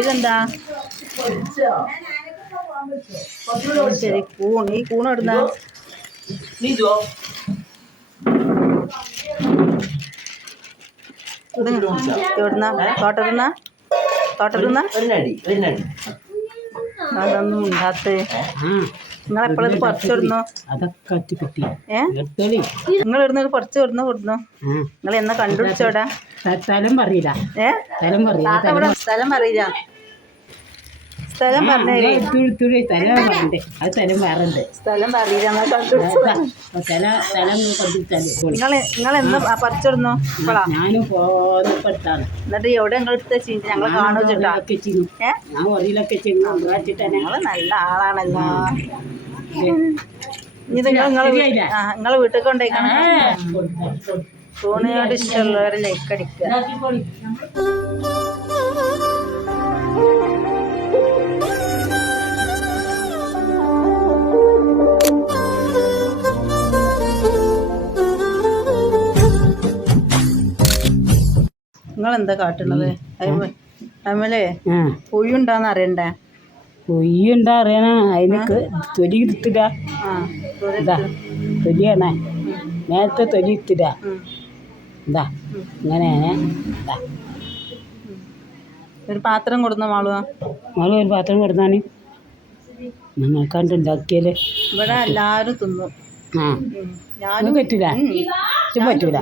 ഇതെന്താ? ശരി, കൂൺ. ഈ കൂൺ ഇടുന്ന എവിടുന്ന? തോട്ടത്തുന്ന അതൊന്നും ഉണ്ടാത്ത. നിങ്ങളെപ്പോഴും ഇത് പറിച്ചിടുന്നു? നിങ്ങൾ ഇടുന്നത് പറിച്ചു കൊടുന്നു കൊടുന്നു. നിങ്ങൾ എന്നാ കണ്ടുപിടിച്ചോടാ? സ്ഥലം പറയില്ല. സ്ഥലം പറയില്ല. സ്ഥലം പറഞ്ഞേ. സ്ഥലം പറയില്ല. നിങ്ങൾ എന്ന് പറിച്ചിടുന്നു? ഞാനും പോന്നപ്പെടുത്താണ്. എന്നിട്ട് എവിടെ നിങ്ങൾ എടുത്ത് ഞങ്ങൾ കാണുവെച്ചിട്ടാ? ഞാൻ ഒരിലൊക്കെ ഞങ്ങള് നല്ല ആളാണല്ലോ. ഇത് നിങ്ങളെ വീട്ടിൽ കൊണ്ടേക്കണം. ഫോണിനോട് ഇഷ്ടമുള്ളവരെ ലൈക്ക് അടിക്കുക. നിങ്ങളെന്താ കാട്ടുന്നത്? അമ്മലേ പൊയ്യുണ്ടാന്ന് അറിയണ്ടേ? പൊയ്യുണ്ടാ അറിയണ അതിന് തൊലി എടുത്തിട. തൊലിയാണേ നേരത്തെ തൊലി എടുത്തിട. ഇതാ ഇങ്ങനെയാണ്. ഒരു പാത്രം കൊടുന്ന മാളുവാ. മാളു ഒരു പാത്രം കൊടുത്താന് ഞങ്ങൾക്കാണ്ട് ഉണ്ടാക്കിയാല് ഇവിടെ എല്ലാരും തിന്നും. ഞാനും പറ്റൂല. പറ്റൂല.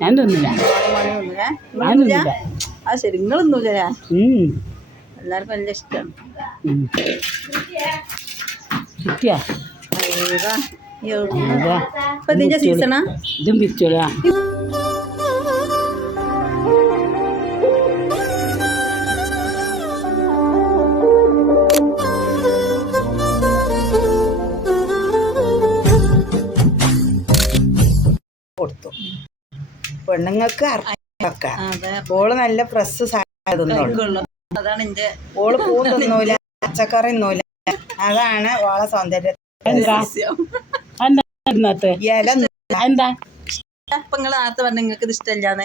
ഞാൻ തിന്നില്ല. ഞാൻ തിന്നില്ല. ആ ശരി, നിങ്ങൾ തിന്നൂല? എല്ലാവർക്കും വലിയ ഇഷ്ടമാണ്. കിട്ടിയാ ഇപ്പൊ ഇതിന്റെ സീസണാ? ഇതും പിച്ചോളാ. കൊടുത്തു പെണ്ണുങ്ങൾക്ക് ഓള് നല്ല പ്രസ് അതാണ് എന്റെ. ഓള് പൂ തിന്നൂല, പച്ചക്കറി തിന്നൂല. അതാണ് ഓളെ സൗന്ദര്യം. ഇപ്പൊ നിങ്ങൾ നേരത്തെ പറഞ്ഞ നിങ്ങൾക്ക് ഇത് ഇഷ്ടമല്ലാന്ന്.